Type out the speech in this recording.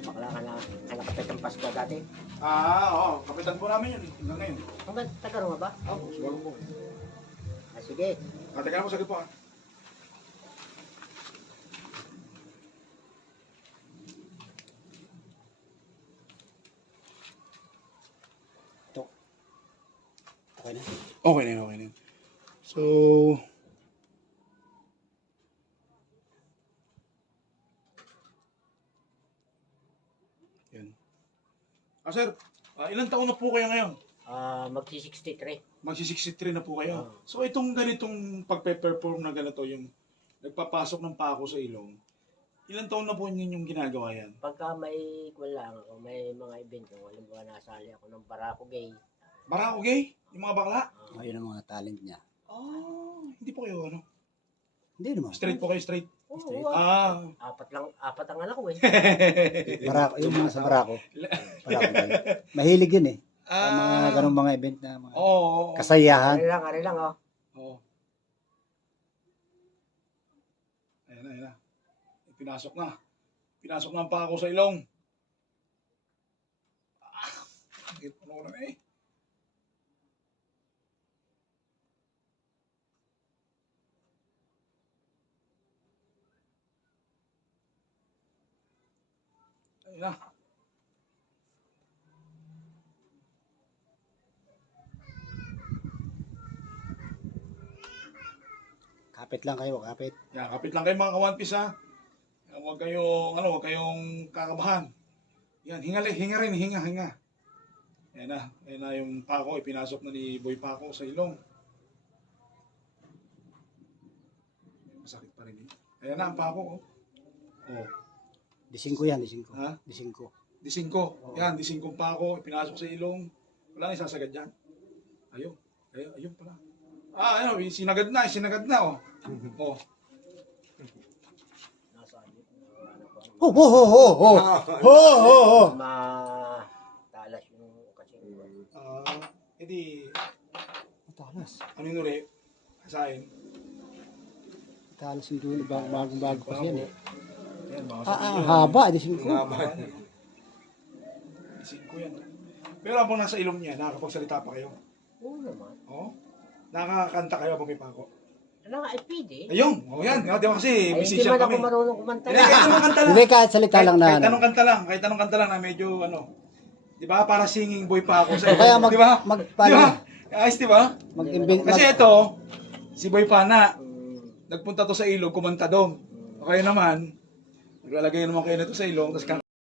Bakla ka na, nakapit ang Pasko dati. Oo. Kapitan po namin yun. Hanggang ngayon. Hanggang taga ba? Oo, siguro po. Sige. Teka na po, saglit po ah. Okay na. Okay na yun, okay na yun. So, yan. Sir, ilang taon na po kayo ngayon? Magsi-63. Magsi-63 na po kayo. So, itong ganitong pagpe-perform na ganito, yung nagpapasok ng pako sa ilong, ilang taon na po yung ginagawa yan? Pagka may wala ako, may mga event ko, halimbawa nasali ako ng Barako Gay. Barako gay? Yung mga bakla? Ayun ang mga talent niya. Hindi po kayo ano? Hindi naman. Straight po kayo, straight. Straight. Apat ang anak ko eh. Barako, yung mga sa Barako. Barako tayo. Mahilig yun eh. Sa mga ganong mga event na mga Oo. kasayahan. Ari lang oh. Oo. Ayan na. Pinasok na. Pinasok na ang pako sa ilong. Sakit po na eh. Ayan na. Kapit lang kayo, kapit. Yan, kapit lang kayo mga ka-One Piece ha. Yan, huwag kayong kakabahan. Yan, hinga rin, hinga. Yan na yung pako, ipinasok na ni Boy Pako sa ilong. Masakit pa rin eh. Ayan na ang pako. Oh. Disingko yan, disingko. Ha? Disingko. D5. Yan, D5 pako, ipinasok sa ilong. Wala na isasagad dyan. Ayun pala. Ayun, sinagad na oh. Oh. Matalas yung kasi. Edi, Matalas. ano yung nuri? Kasahin. Matalas yung dulo, bagong-bago kasi yan eh. Yan, mga Haba, disingko. D5 yan. Pero habang nasa ilong niya, nakakapagsalita pa kayo. Oo naman. Oh? Nakakanta kayo habang may pako. Ano nga, pwede. Ayun, yan. Di ba kasi Ay, hindi musician man ako kami. marunong kumanta. Hindi, kahit anong kanta lang. Hindi, kahit salita lang na. Kahit anong kanta lang na medyo di ba? Para singing boy pa ako sa Kaya di ba? Di ba? Ayos, di ba? Kasi ito, si Boy Pana, nagpunta to sa ilog, kumanta doon. O kayo naman, naglalagay naman kayo nito sa ilong, tapos